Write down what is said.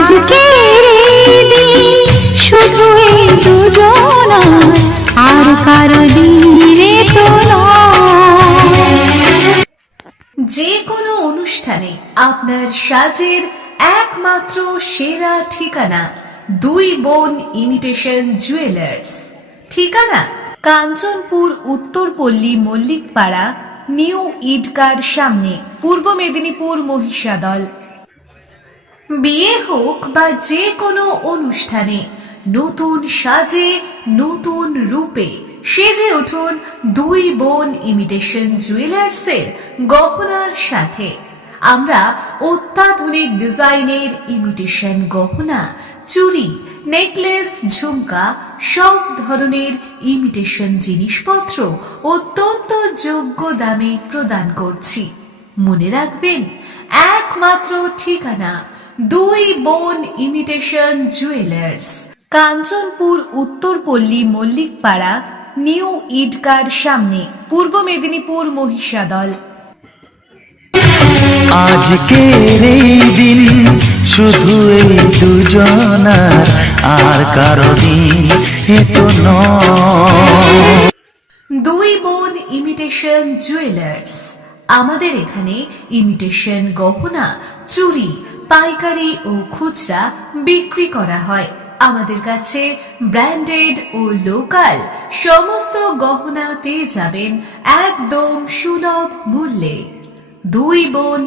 আজকে শুধু এই দুজনার, আর কারো দিনে তো নয়। যে কোনো অনুষ্ঠানে আপনার সাজের একমাত্র সেরা ঠিকানা দুই বোন ইমিটেশন জুয়েলার্স। ঠিকানা কাঞ্চনপুর উত্তরপল্লী মল্লিকপাড়া, নিউ ঈদগার সামনে, পূর্ব মেদিনীপুর মহিষাদল। বিয়ে হোক বা যে কোনো অনুষ্ঠানে নতুন সাজে নতুন রূপে সেজে উঠুন দুই বোন ইমিটেশন জুয়েলার্সের গহনার সাথে। আমরা অত্যাধুনিক ডিজাইনের ইমিটেশন গহনা, চুড়ি, নেকলেস, ঝুমকা, সব ধরনের ইমিটেশন জিনিসপত্র অত্যন্ত যোগ্য দামে প্রদান করছি। মনে রাখবেন, একমাত্র ঠিকানা দুই বোন imitation jewellers, Kanchanpur Uttarpalli Mallikpara, new ঈদগার সামনে, পূর্ব মেদিনীপুর মহিষাদল। আজকের এই দিন শুধু এই দুজনার, আর কারো দিন এ তো নয়। দুই বোন ইমিটেশন জুয়েলার্স। আমাদের এখানে ইমিটেশন গহনা, চুড়ি পাইকারি ও খুচরা বিক্রি করা হয়। আমাদের কাছে ব্র্যান্ডেড ও লোকাল সমস্ত গহনা পেয়ে যাবেন একদম সুলভ মূল্যে। দুই বোন